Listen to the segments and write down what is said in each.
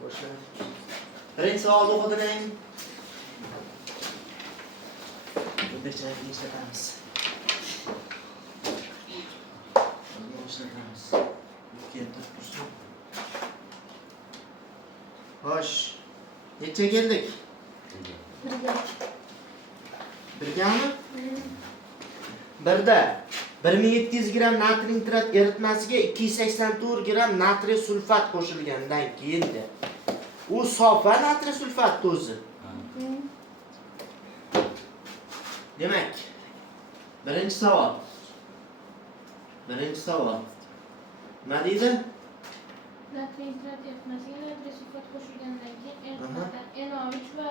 Birinchi savolni o'qidiring. O'zbekchani ishlatamiz. Ishlatamiz. Xo'sh. Necha keldik? Birgami? Birda 1700 gram natriy nitrat eritmasiga 284 gram natriy sulfat qo'shilgandan keyin u sofa natriy sulfat o'zi. Demak, birinchi savol. Nima deydi? Natriy nitrat eritmasiga natriy sulfat qo'shilgandan keyin eritmada NO3 va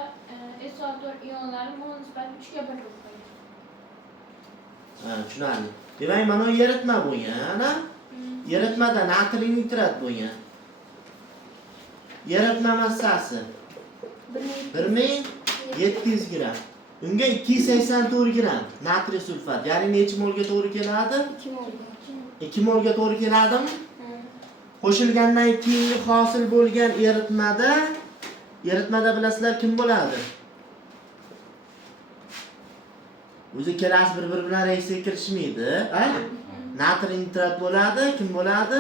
SO4 ionlari mol nisbati 3 ga 1 bo'lib qoladi. Tushunarli. Demak, mana bu eritma bo'lgan, eritmada natriy nitrat bo'lgan. Eritma massasi 1700 gram. Unga 284 gram natriy sulfat. Ya'ni necha molga to'g'ri keladi? 2 molga to'g'ri keladimi? Qo'shilgandan keyin hosil bo'lgan eritmada bilasizlar kim bo'ladi? O'zi kelasi bir-biri bilan reaksiyaga kirishmaydi, Natriy nitrat bo'ladi, kim bo'ladi?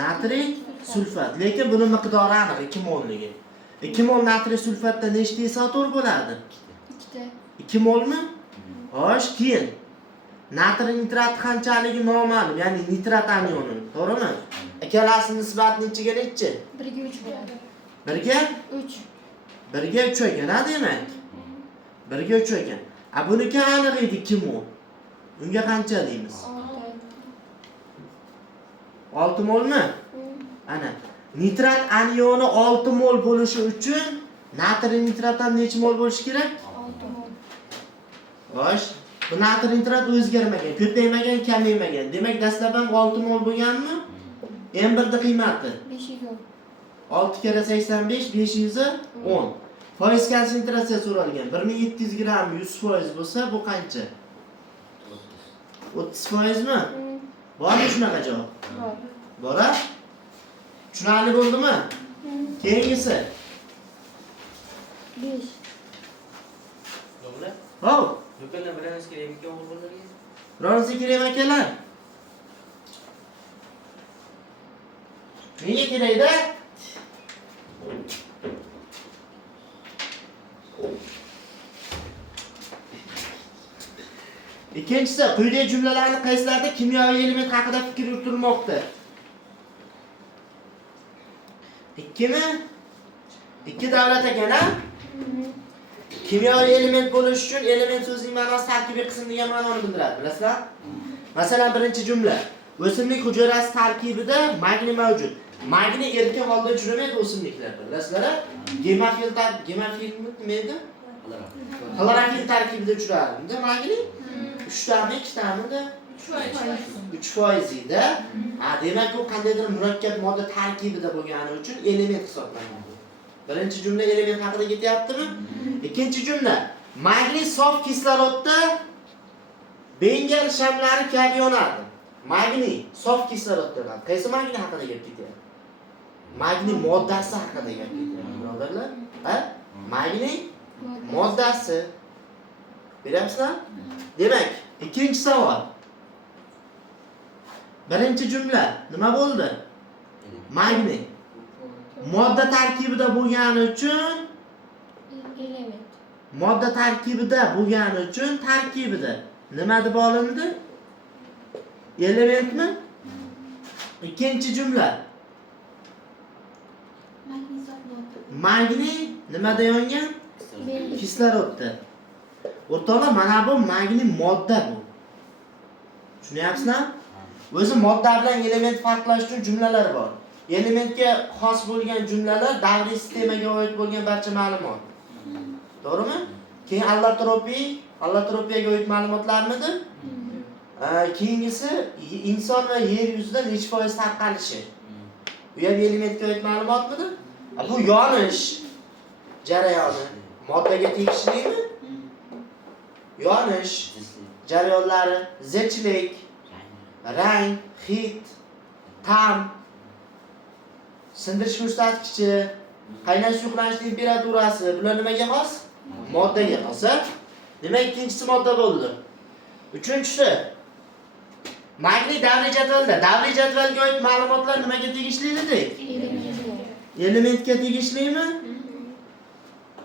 Natriy sulfat. Lekin buni miqdori aniq 2 molligi. 2 mol natriy sulfatda nechta SO4 bo'ladi? 2 molmi? Xo'sh, keyin natriy nitrat qanchaligi noma'lum, ya'ni nitrat anioni, to'g'rimi? Ikkalasi nisbati nechiga nechi? 1 ga 3 bo'ladi. 1 ga 3. 1 ga 3 ekan, demak. 1 ga 3 ekan. Buniki aniq edi 2 mol. Unga qancha deymiz? 6 molmi? Ana. Nitrat anioni 6 mol bo'lishi uchun natriy nitratdan necha mol bo'lishi kerak? 6 mol. Xo'sh, bu natriy nitrat o'zgarmagan, ko'paymagan, kamaymagan. Demak, dastlab ham 6 mol bo'lganmi? M1 qiymati 510. 6 kere 85 510. Foiz konsentratsiya so'ralgan. 1700 gram 100% bo'lsa, bu qancha? 30% mi? Bormi shunaqa javob? Bor. Bor. Tushunarli bo'ldimi? Keyingisi. 5. To'g'ri. Hop. Do'konda bilamiz kerak ekan o'g'illarga. Bironsi kerak akalar. Nega kerakda? Ikkinchisi, quyidagi jumlalarni qaysilarida kimyoviy element haqida fikr yuritilmoqda? 2 mi? 2 davlat ekan, Kimyoviy element bo'lish uchun element so'zining ma'nosi tarkibiy qism degan ma'noni bildiradi, bilasizlar? Masalan, birinchi jumla. O'simlik hujayrasi tarkibida magniy mavjud. Magniy erkin holda uchramaydi o'simliklarda, bilasizlar? Gemofil nima edi? Xlorofil tarkibida uchraydi. Unda magniy 3 tami, 2 tamida 3% edi. Demak, u qandaydir murakkab modda tarkibida bo'lgani uchun element hisoblanadi. Birinchi jumla element haqida ketyaptimi? Ikkinchi jumla. Magniy sof kislorodda bengal shamlari kabi yonadi. Magniy sof kislorodda. Qaysi magniy haqida gap ketyapti? Magniy moddasi haqida gap ketyapti, birodarlar. Magniy moddasi. Bilamsizlar? Demak, ikkinchi savol. Birinchi jumla nima bo'ldi? Magniy modda tarkibida bo'lgani uchun Element. Modda tarkibida bo'lgani uchun tarkibida nima deb olindi? Elementmi? Ikkinchi jumla. Magniy sof modda. Magniy nimada yongan? Kislorodda. O'rtoqlar, mana bu magniy modda bu. Tushunyapsizlar? O'zi modda bilan element farqlash uchun jumlalar bor. Elementga xos bo'lgan jumlalar davriy sistemaga oid bo'lgan barcha ma'lumot. To'g'rimi? Keyin allotropiyaga oid ma'lumotlarmidi? Keyingisi inson va yer yuzida necha foiz tarqalishi. Bu ham elementga oid ma'lumotmidi? Bu yonish jarayoni moddaga tegishlimi? Yonish jarayonlari, zichlik, rang, hid, ta'm, sindirish ko'rsatkichi, Qaynash yo'qlanish temperaturasi bular nimaga xos? Moddaga xos. Demak, ikkinchisi modda bo'ldi. Uchinchisi magniy davriy jadvalda. Davriy jadvalga oid ma'lumotlar nimaga tegishli dedik? Elementga tegishlimi?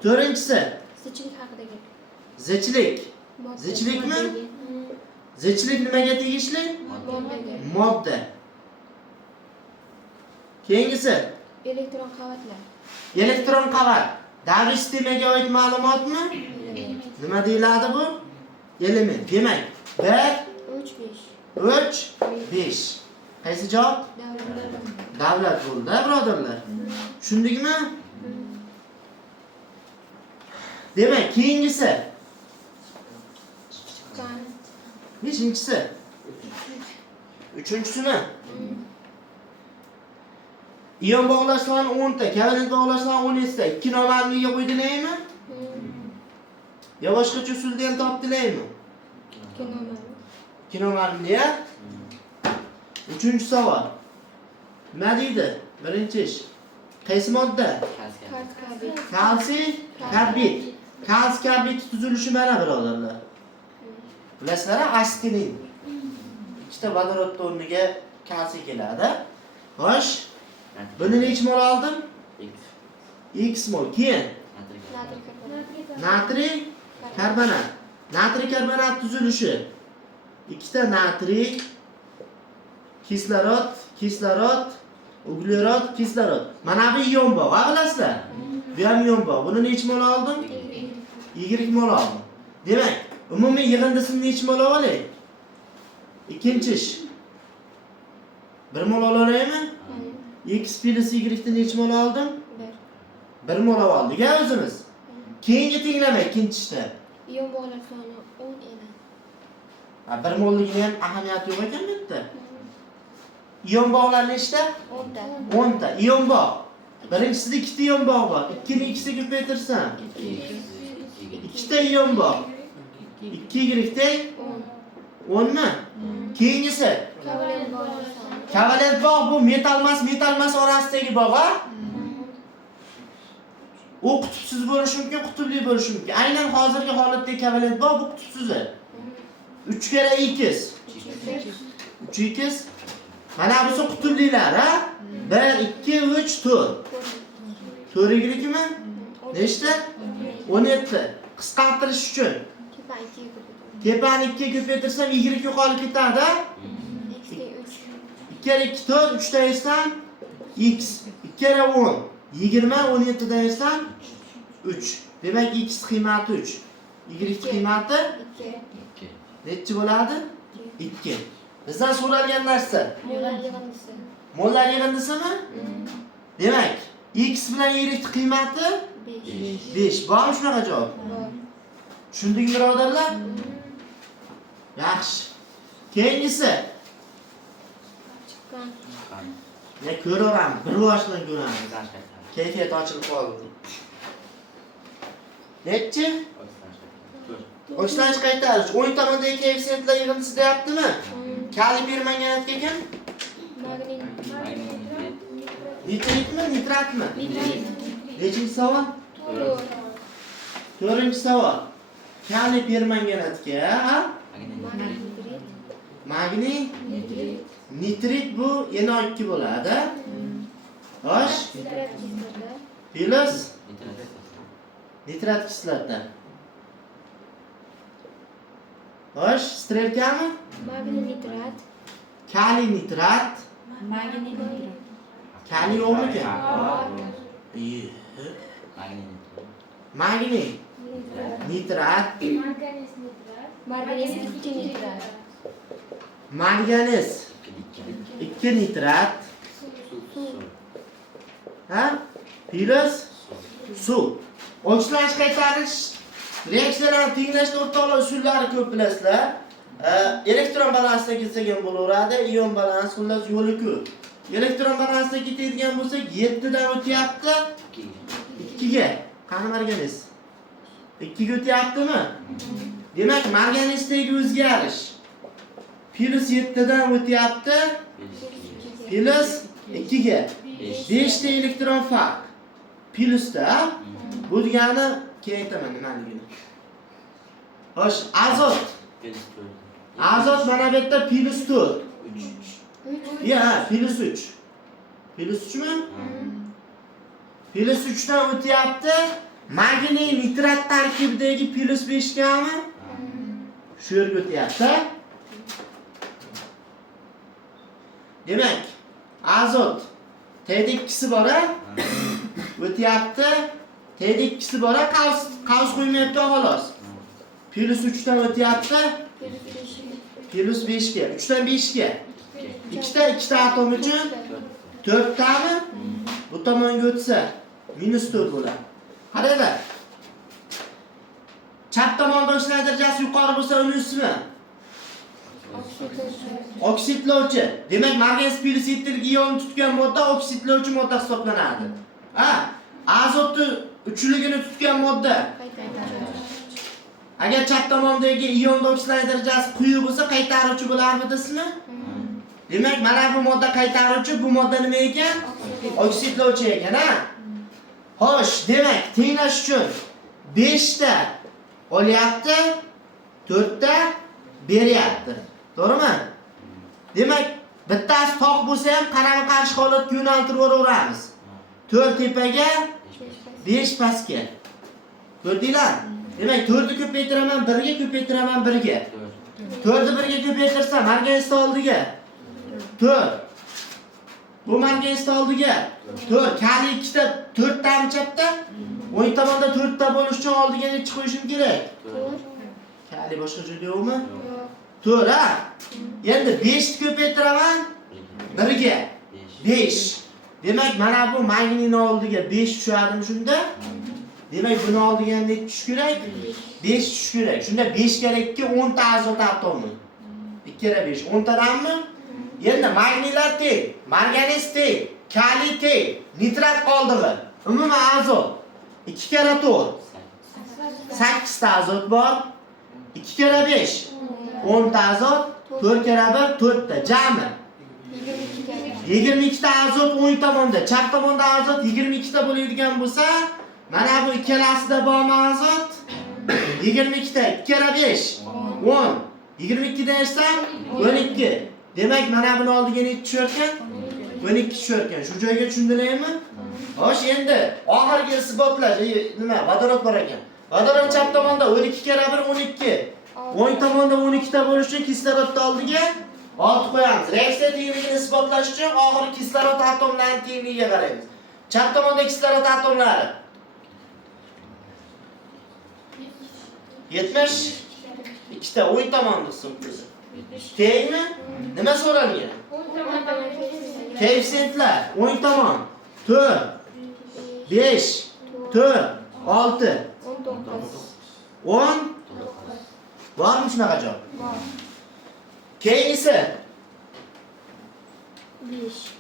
To'rtinchisi Zichlik haqidagi. zichlik. Zichlikmi? Zichlik nimaga tegishli? Moddaga. Modda. Keyingisi Elektron qavatlar. elektron qavat. Davriy sistemaga oid ma'lumotmi? Nima deyiladi bu? Element. Demak, 1, 3, 5. 3, 5. Qaysi javob? Davlat bo'ldi, birodarlar. Tushundingmi? Demak, keyingisi Chiqqan. 5-inchisi. Uchinchisini ion bog'lash soni 10 ta, kovalent bog'lash soni 17 ta. Ikki nomarniga qo'ydilaymi? Yo boshqacha usulda ham topdilaymi? Ikki nomarniya. Uchinchi savol. Nima deydi? Birinchi ish. Qaysi modda? Kalsiy karbid. Kalsiy karbid tuzilishi mana birodarlar. Bilasizlar, asetilin. Ikkita vodorod o'rniga kalsiy keladi. Xo'sh, buni necha mol oldim? X mol. Keyin natriy karbonat. Natriy karbonat tuzilishi. Ikkita natriy, kislorod, uglerod, kislorod. Mana bu ion bor, bilasizlar? Bu ham ion bor. Buni necha mol oldim? Y mol oldim. Demak, umumiy yig'indisini necha mol olaylik? Ikkinchi ish. 1 mol olaymi? X plus Y dan necha mol oldim? 1 mol oldik o'zimiz. Keyingi tenglama ikkinchi ishda. Ion bog'lar soni 10 edi. 1 molligini ham ahamiyati yo'q ekan bu yerda. Ion bog'lar nechta? 10 ta. 10 ta. Ion bog'. Birinchisida ikkita ion bog' bor. 2 ni xga ko'paytirsam, ikkita ion bog'. 2y teng 10 mi? Keyingisi Kovalent bog'lar soni. kovalent bog' bu metal-mas orasidagi bog', a? U qutbsiz bo'lishi mumkin, qutbli bo'lishi mumkin. Aynan hozirgi holatdagi kovalent bog' bu qutbsiz. 3 kere x. 3x. Mana bu qutublilar, ha? 1, 2, 3, 4. 4'likmi? Nechta? 17. Qisqartirish uchun tepani 2 ga ko'paytirsam y yo'qolib ketadi, ha? 2 kere 2 4, 3 dan etsam x. 2 kere 10 20, 17 dan etsam 3. Demak x qiymati 3. Y qiymati 2. necha bo'ladi? 2. Bizdan so'ralgan narsa Mollar yig'indisi. mollar yig'indisimi? Demak, x bilan y qiymati 5. 5. Bormi shunaqa javob? Bor. Tushundingmi birodarlar? Yaxshi. Keyingisi. Chiqqan. Ya ko'raveramiz, bir boshdan ko'ramiz. Kayfiyat ochilib qoldi. Nechi? Boshlanish qaytarish. O'ng tomondagi koeffitsiyentlar yig'indisi deyaptimi? Kaliy permanganatga ekan? Nitritmi, nitratmi? Nechinchi savol? 4-chi savol. Kaliy permanganatga, ha? Magniy nitrit bu NO2 bo'ladi. Xo'sh, plus nitrat kislota. Xo'sh, strelkami? Magniy nitrat. Kaliy nitrat. Kaliy yo'qmikan? Magniy nitrat. Marganis 2 nitrat. Manganiz 2 nitrat. Ha? Plus suv. Oksidatsiya qaytarish reaksiyalarni tenglashning o'rtoqlar usullari ko'p bilasizlar. Elektron balansga kelsak ham bo'laveradi, ion balans xullas yo'li ko'p. Elektron balansga ketadigan bo'lsak 7 dan o'tyapti 2 ga. Qani marganiz? 2 ga o'tyaptimi? Demak, marganizdagi o'zgarish plus 7 dan o'tyapti plus 2 ga. 5 ta elektron farq. plyusda. Bu degani kengaytaman nimaligini. Xo'sh, azot. Azot mana bu yerda +4. Ya, +3. +3mi? +3 dan o'tyapti. Magniy nitrat tarkibidagi +5 gami shu yerga o'tyapti. Demak, azot T2si bor a? O'tyapti. T2si bor a, qavs qo'ymayapti xolos. +3 dan o'tyapti. +5 ga, 3 dan 5 ga. 2 atom uchun 4 tami? Bu tomonga o'tsa -4 bo'ladi. Qaranglar. Chap tomonda ishlar darajasi yuqori bo'lsa uni ismi oksidlovchi. Demak, margans +7 ion tutgan modda oksidlovchi modda hisoblanadi. Ha, azotni uchligini tutgan modda. Agar chap tomondagi ionda oksidlash darajasi quyi bo'lsa, qaytaruvchi bo'larmi desizmi? Demak, mana bu modda qaytaruvchi, bu modda nima ekan? Oksidlovchi ekan, ha? Xo'sh, demak, tenglash uchun 5 ta olyapti, 4 ta beryapti. To'g'rimi? Demak, bittasi toq bo'lsa ham qarama-qarshi holatga yo'naltirib yuboramiz. 4 tepaga, 5 pastga. Ko'rdinglar? Demak, 4 ni ko'paytiraman, 1 ga ko'paytiraman, 1 ga. 4 ni 1 ga ko'paytirsam, margansni oldiga 4. Bu margansni oldiga 4. Kali 2 ta 4 tani chapda. O'ng tomonda 4 ta bo'lish uchun oldiga necha qo'yishim kerak? 4. Kali boshqa joyda yo'qmi? 4 ha. Endi 5 ni ko'paytiraman 1 ga. 5. Demak, mana bu magniyning oldiga 5 tushadimi shunda? Demak, buni oldiga necha tush kerak? 5 tush kerak. Shunda 5 kerakki 10 ta azot atomi. 2 kere 5 10 tadanmi? Endi magniylar teng, marganiz teng, kaliy teng, nitrat qoldig'i. Umuman azot 2 kere 4 8 ta azot bor. 2 kere 5 10 ta azot, 4 kere 1 4 ta. Jami 22 ta azot o'ng tomonda, chap tomonda azot 22 ta bo'ladigan bo'lsa, mana bu ikkalasida bormi azot? 22 ta 2 kere 5 10. 22 dan etsam 12. Demak, mana buni oldiga necha tushar ekan? 12 tushar ekan. Shu joyga tushundiringmi? Xo'sh, endi oxirgi isbotlash, nima, vodorod bor ekan. Vodorod chap tomonda 12 kere 1 12. O'ng tomonda 12 ta bo'lish uchun kislorodni oldiga 6 qo'yamiz. Reaksiya tengligini isbotlash uchun oxirgi kislorod atomlarining tengligiga qaraymiz. Chap tomonda kislorod atomlari 72 ta, o'ng tomonda hisoblaymiz. Tengmi? Nima so'ralgan? Koeffitsiyentlar o'ng tomon 4 5 4 6 10 bormi shunaqa javob? Bor. Keyingisi 5.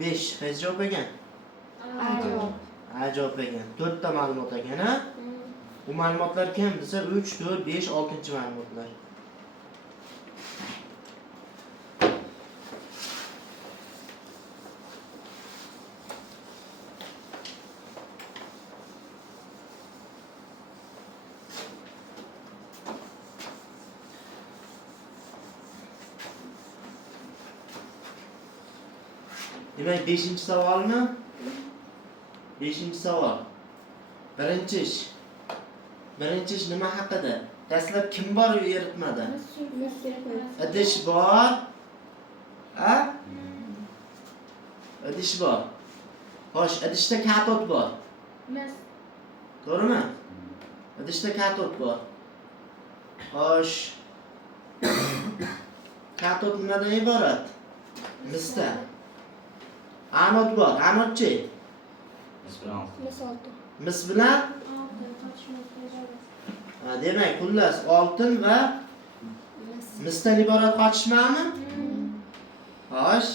5 qaysi javob ekan? A javob ekan. 4 ta ma'lumot ekan, ha? Bu ma'lumotlar kim desa 3 4 5 6-ma'lumotlar. Demak, 5-savolmi? 5-savol. Birinchi ish nima haqida? Dastlab kim bor u eritmada? Idish bor. Ha? Idish bor. Xo'sh, idishda katod bor. To'g'rimi? Idishda katod bor. Xo'sh. Katod nimadan iborat? Misda. Anod bor. Anodchi? Mis bilan demak, xullas oltin va misdan iborat qotishmami? Xo'sh.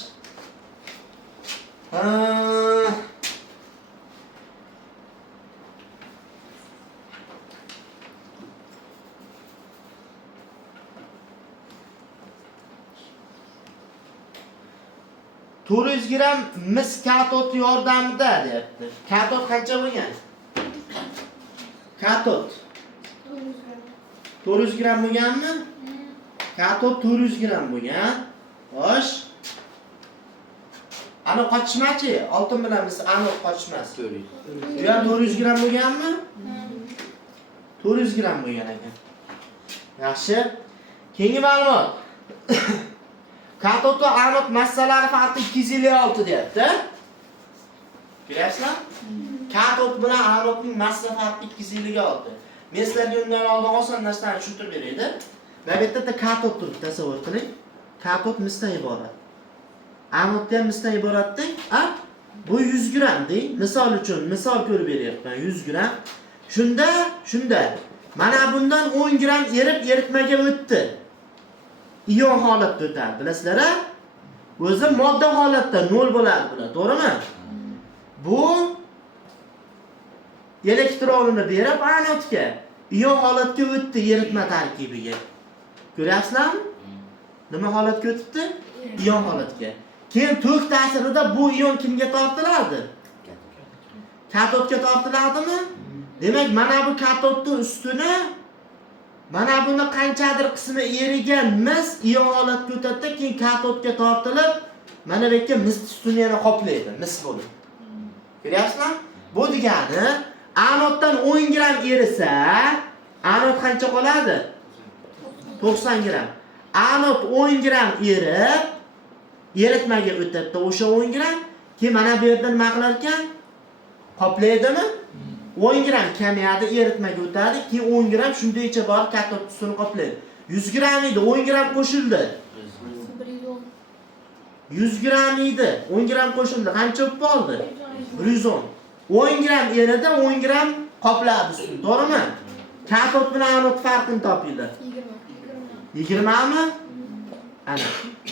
400 gram mis katot yordamida deyapti. Katot qancha bo'lgan? Katot 400 gram bo'lganmi? Katot 400 gram bo'lgan. Xo'sh. Ana qochmachi, oltin bilan biz ana qochmas. Bu ham 400 gram bo'lganmi? 400 gram bo'lgan ekan. Yaxshi. Keyingi ma'lumot. Katot va anod massalari farqi 256 deyapti. Ko'ryapsizlar? Katot bilan anodning massa farqi 256. Men sizlarga undan oldin oson narsani tushuntirib beraydi. Mana bu yerda katot turibdi, tasavvur qiling. Katot misdan iborat. Anod ham misdan iboratda, bu 100 gram deng. Misol uchun, misol ko'rib beryapman, 100 gram. Shunda mana bundan 10 gram erib eritmaga o'tdi. Ion holatda o'tadi, bilasizlar-a? O'zi modda holatda 0 bo'ladi bular, to'g'rimi? Bu elektronini berib anodga, ion holatga o'tdi eritma tarkibiga. Ko'ryapsizlarmi? Nima holatga o'tibdi? Ion holatga. Keyin tok ta'sirida bu ion kimga tortiladi? Katodga tortiladimi? Demak, mana bu katodning ustuni, mana buni qanchadir qismi erigan mis ion holatga o'tadi, keyin katodga tortilib, mana bu yerga mis ustuni yana qoplaydi, mis bo'lib. Ko'ryapsizlar? Bu degani anoddan 10 gram erisa, anod qancha qoladi? 90 gram. Anod 10 gram erib, eritmaga o'tadi, o'sha 10 gram, keyin mana bu yerdan nima qilar ekan? Qoplaydimi? 10 gram kamayadi, eritmaga o'tadi, keyin 10 gram shundaycha borib katod ustini qoplaydi. 100 gram edi, 10 gram qo'shildi. 100 gram edi, 10 gram qo'shildi. Qancha bo'lib qoldi? 110. 10 gram erida, 10 gram qopladi ustini, to'g'rimi? Katod bilan anod farqini topinglar. 20 mi? Ana.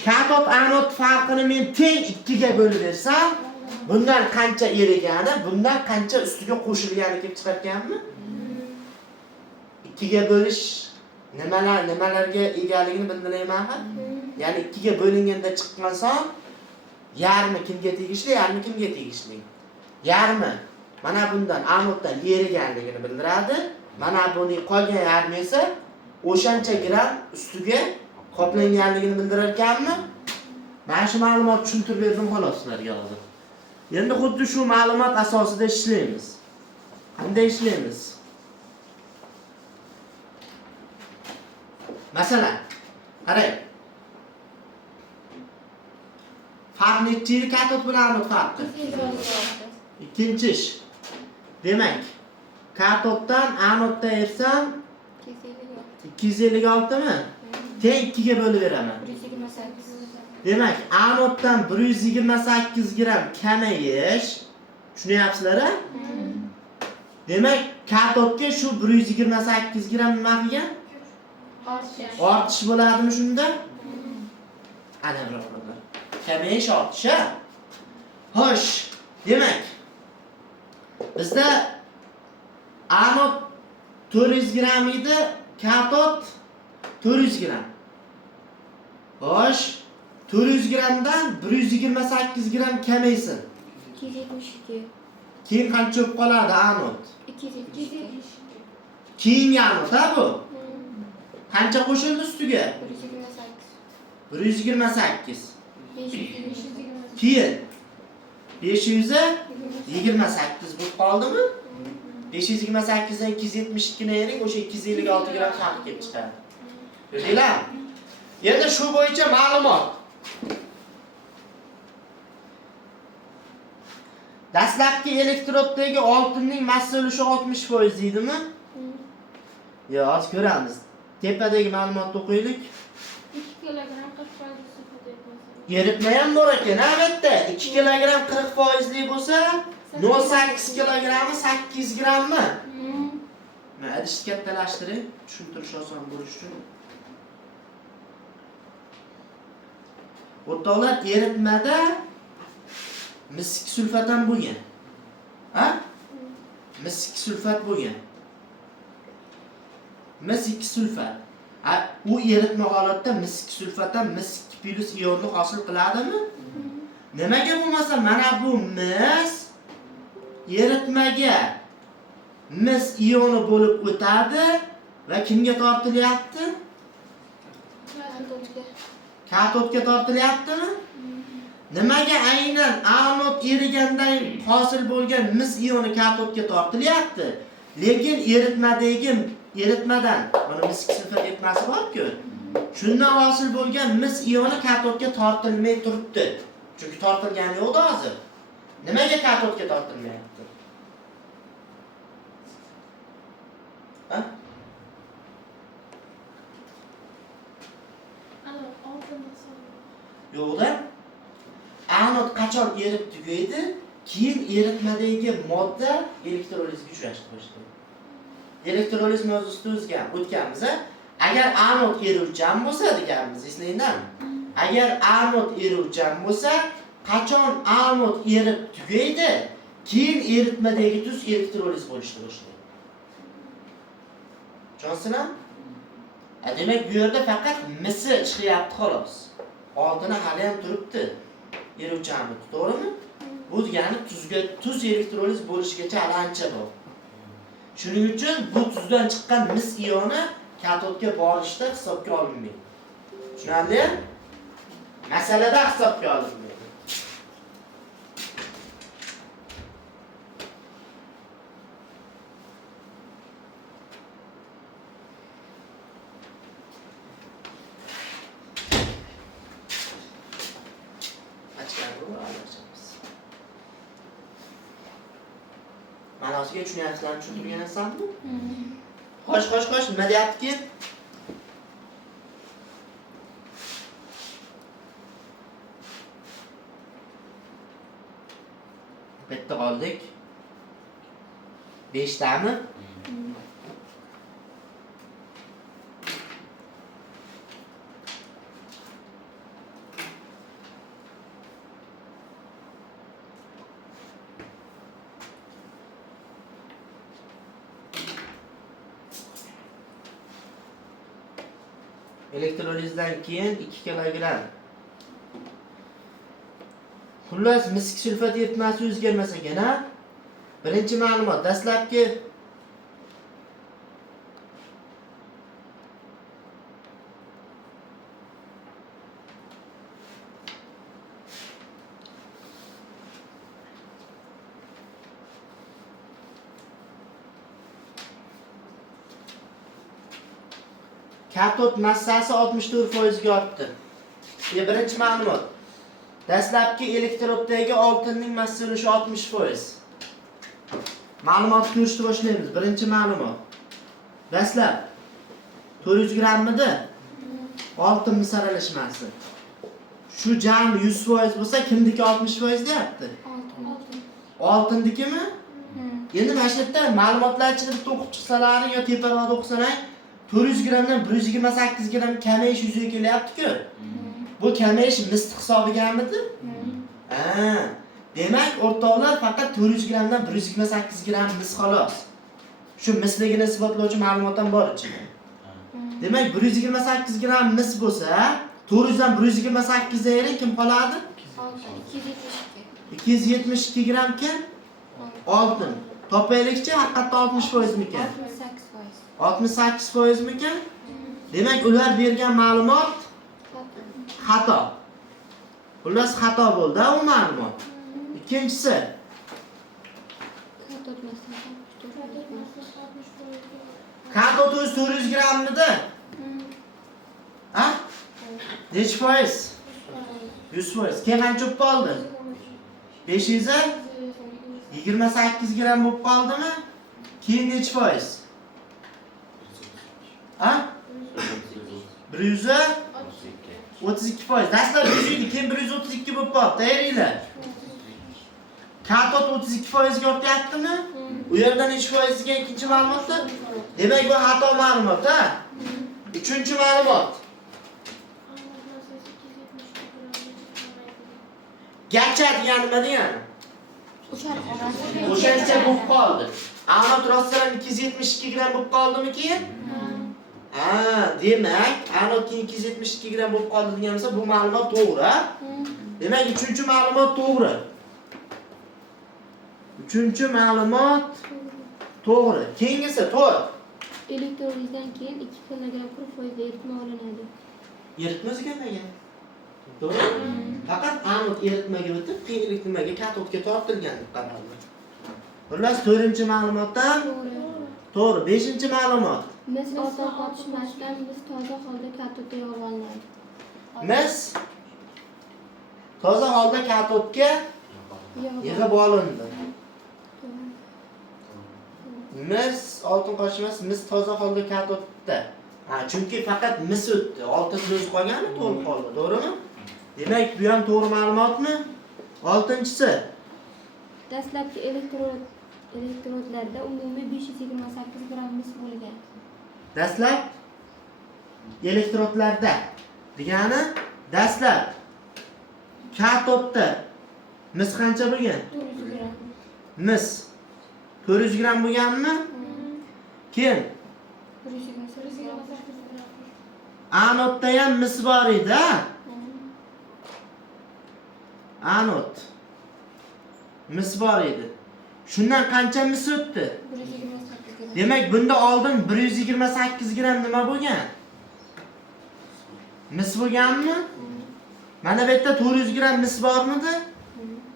Katod anod farqini men teng 2 ga bo'lib bersam, bundan qancha erigani, bundan qancha ustiga qo'shilgani kelib chiqarganmi? 2 ga bo'lish nimalarga egaligini bildirayman ha? Ya'ni 2 ga bo'linganda chiqqan son yarmi kimga tegishli, yarmi kimga tegishli? Yarmi mana bundan anoddan eriganligini bildiradi. Mana buning qolgan yarmi esa o'shancha gram ustiga qoplanganligini bildirar ekanmi? Mana shu ma'lumot tushuntirib berdim xolos sizlarga hozir. Endi xuddi shu ma'lumot asosida ishlaymiz. Qanday ishlaymiz? Masalan, qarang. Farq nechi katod bilan anod farqi? Ikkinchi ish. Demak, katoddan anodga ersam 256 mi? Teng 2 ga bo'lib beraman. 128. Demak, anoddan 128 gram kamayish, tushunyapsizlar-a? Demak, katodga shu 128 gram nima qilgan? Ortish bo'ladimi shunda? Ana birodarlar. Kamayish ortish. Xo'sh, demak, bizda anod 400 gram edi, katod 400 gram. Xo'sh, 400 gramdan 128 gram kamaysin. 272. Keyin qancha bo'lib qoladi anod? 272. Keyin anod ha bu. Qancha qo'shildi ustiga? 128. 528. Keyin 528 bo'lib qoldimi? 528 dan 272 ni ayring, o'sha 256 gram farq kelib chiqadi. Ko'rdinglar? Endi shu bo'yicha ma'lumot. Dastlabki elektroddagi oltinning massa ulushi 60% deydimi? Yo'q, hozir ko'ramiz. Tepadagi ma'lumotni o'qiylik. 2 kilogram 40% sifat etkazadi. Eritma ham bor ekan, albatta. 2 kilogram 40% bo'lsa, 0.8 kilogrammi 8 grammi? Mana idishni kattalashtiring, tushuntirish oson bo'lishi uchun. O'rtoqlar, eritmada misik sulfat ham bo'lgan. Ha? Misik sulfat bo'lgan. Misik sulfat. U eritma holatda misik sulfatdan misik plus ionni hosil qiladimi? Nimaga bo'lmasa mana bu mis eritmaga mis ioni bo'lib o'tadi va kimga tortilyapti? Katodga. Katodga tortilyaptimi? Nimaga aynan anod erigandan hosil bo'lgan mis ioni katodga tortilyapti? Lekin eritmadan mana mis sulfat eritmasi bor-ku. Shundan hosil bo'lgan mis ioni katodga tortilmay turibdi. Chunki tortilgani yo'q hozir. Nimaga katodga tortilmayapti? Ha? Ana oltinni hisobla. Yo'qda. Anod qachon erib tugaydi? Keyin eritmadagi modda elektrolizga uchrashdi boshlaydi. Elektroliz mavzusida o'tganmiz. Agar anod eruvchan bo'lsa deganmiz, eslayman. Agar anod eruvchan bo'lsa, qachon anod erib tugaydi, keyin eritmadagi tuz elektroliz bo'lishni boshlaydi. Tushunasizmi? Demak, bu yerda faqat misi chiqyapti xolos. Oldini hali ham turibdi. Eruvchanmi, to'g'rimi? Bu degani tuz elektroliz bo'lishigacha ancha bor. Shuning uchun bu tuzdan chiqqan mis ioni katodga borishda hisobga olinmaydi. Tushunarlimi? Masalada hisobga olinmaydi. Ma'nosiga tushunyapsizlarmi, tushuntirgansanmi? Xo'sh, nima deyaptiki? Bitta qoldik. 5 tami? Elektrolizdan keyin 2 kilogramm. Xullas, misk sulfat eritmasi o'zgarmasa gana birinchi ma'lumot dastlabki katod massasi 64% ga ortdi. Birinchi ma'lumot. Dastlabki elektroddagi oltinning massasi ulushi 60%. Ma'lumot ko'rishni boshlaymiz. Birinchi ma'lumot. Dastlab 400 grammida oltin saralashmasi. Shu jami 100% bo'lsa, kimniki 60% deyapti? Oltindikimi? Endi mana shu yerda ma'lumotlar ichida bitta o'qib chiqsalaring yo teparoqda o'qisalang 400 grammdan 128 gramm kamayish yuzaga kelyapti-ku. Bu kamayish misli hisobigamidi? Demak, o'rtoqlar faqat 400 grammdan 128 gramm mis xolos. Shu misligini isbotlovchi ma'lumot ham bor ichida. Demak, 128 gramm mis bo'lsa, 400 dan 128 ayring kim qoladi? 272 gramm kim? Oltin. Topaylikchi, haqiqatda 60% mikan? 68% mikan? Demak, ular bergan ma'lumot xato. Xullas xato bo'ldi u ma'lumot. Ikkinchisi katod 400 grammida. Ha? Necha foiz? 100%. Keyin qancha bo'lib qoldi? 500 ga 28 gramm bo'lib qoldimi? Keyin necha foiz? Ha? 100 ga 32%. Dastlab 100 edi, keyin 132 bo'lib qoldi. Tayyorlar. Katod 32% ga ortyaptimi? U yerdan necha foiz degan ikkinchi ma'lumotda? Demak, bu xato ma'lumot, ha? Uchinchi ma'lumot. Gacha degani nima degani? O'shancha bo'lib qoldi. Anod rostdan 272 gramm bo'lib qoldimi keyin? Demak, anod keyin 272 gramm bo'lib qoldi degan bo'lsa, bu ma'lumot to'g'ri. Demak, 3-ma'lumot to'g'ri. 3-ma'lumot to'g'ri. Keyingisi 4. Elektrolizdan keyin 2 kilogramm kuru foizli eritma olinadi. Eritma o'zgarmagan. To'g'ri? Faqat anod eritmaga o'tib, keyin nimaga katodga tortilgan deb qaraldi. Xullas, 4-ma'lumotdan to'g'ri. 5-ma'lumot. Mis ortiq qotishmasdan mis toza holda katodga yog'ib olinadi. Mis toza holda katodga yig'ib olindi. Mis oltin qo'shmas, mis toza holda katodda. Chunki faqat mis o'tdi. Oltin o'zi qolgani to'liq holda, to'g'rimi? Demak, bu ham to'g'ri ma'lumotmi? 6-si. Dastlabki elektrodlarda umumiy 528 gramm mis bo'lgan. Dastlab elektrodlarda degani dastlab katodda mis qancha bo'lgan? 400 gramm. Mis 400 gramm bo'lganmi? Keyin 428 gramm. anodda ham mis bor edi. Anod mis bor edi. Shundan qancha mis o'tdi? 128 gramm. Demak, bunda oldin 128 gramm nima bo'lgan? Mis bo'lganmi? Mana bu yerda 400 gramm mis bormidi?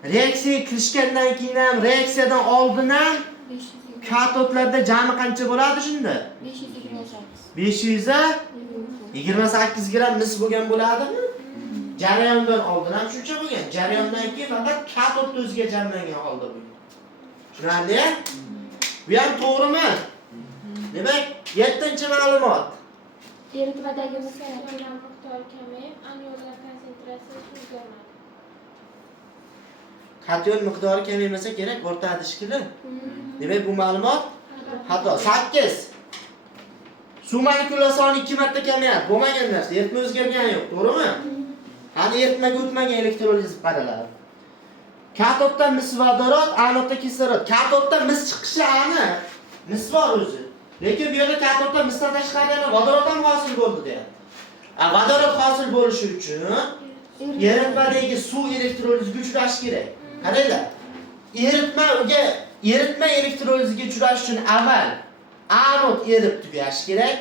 Reaksiyaga kirishgandan keyin ham, reaksiyadan oldin ham 500 katodlarda jami qancha bo'ladi shunda? 528. 528 gramm mis bo'lgan bo'ladimi? Jarayondan oldin ham shuncha bo'lgan. Jarayondan keyin faqat katodda o'ziga jamlangan holda bo'lgan. Tushunarli? Bu ham to'g'rimi? Demak, 7-ma'lumot. Eritmadagi mis Katiyon miqdori kamayib, anionlar konsentratsiyasi o'zgarmadi. Kation miqdori kamaymasa kerak, o'rtada ishkili. Demak, bu ma'lumot xato. 8. Suv molekulyalari soni 2 marta kamayadi. Bo'lmagan narsa, eritma o'zgargani yo'q, to'g'rimi? Hali eritmaga o'tmagan elektroliz qaraladi. Katodda mis vodorod, anodda kislorod. Katodda mis chiqishi aniq. Mis bor o'zi. Lekin bu yerda katodda misdan tashqari yana vodorod ham hosil bo'ldi deyapti. Vodorod hosil bo'lishi uchun eritmadagi suv elektrolizga uchrashi kerak. Qaranglar. Eritma elektrolizga uchrash uchun avval anod erib tugashi kerak.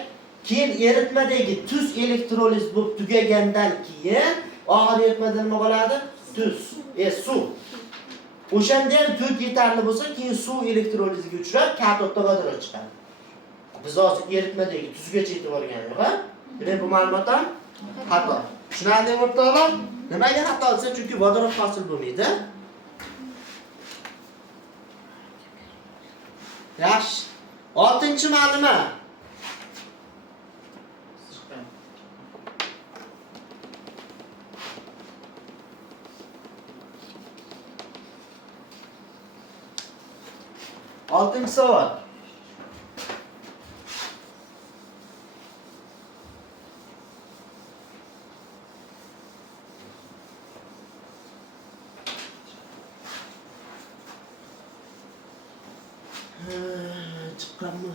Keyin eritmadagi tuz elektroliz bo'lib tugagandan keyin oxir eritmada nima bo'ladi? Tuz, suv. O'shanda ham tuz yetarli bo'lsa, keyin suv elektroliziga uchrab katodda vodorod chiqadi. Biz hozir eritmadagi tuzgacha yetib borgan yo'q, ha? Demak, bu ma'lumot ham xato. Tushunarlimi o'rtoqlar? Nimaga xato desa, chunki vodorod hosil bo'lmaydi. Yaxshi. 6-ma'lumot. Oltinchi savol. Chiqqanmi?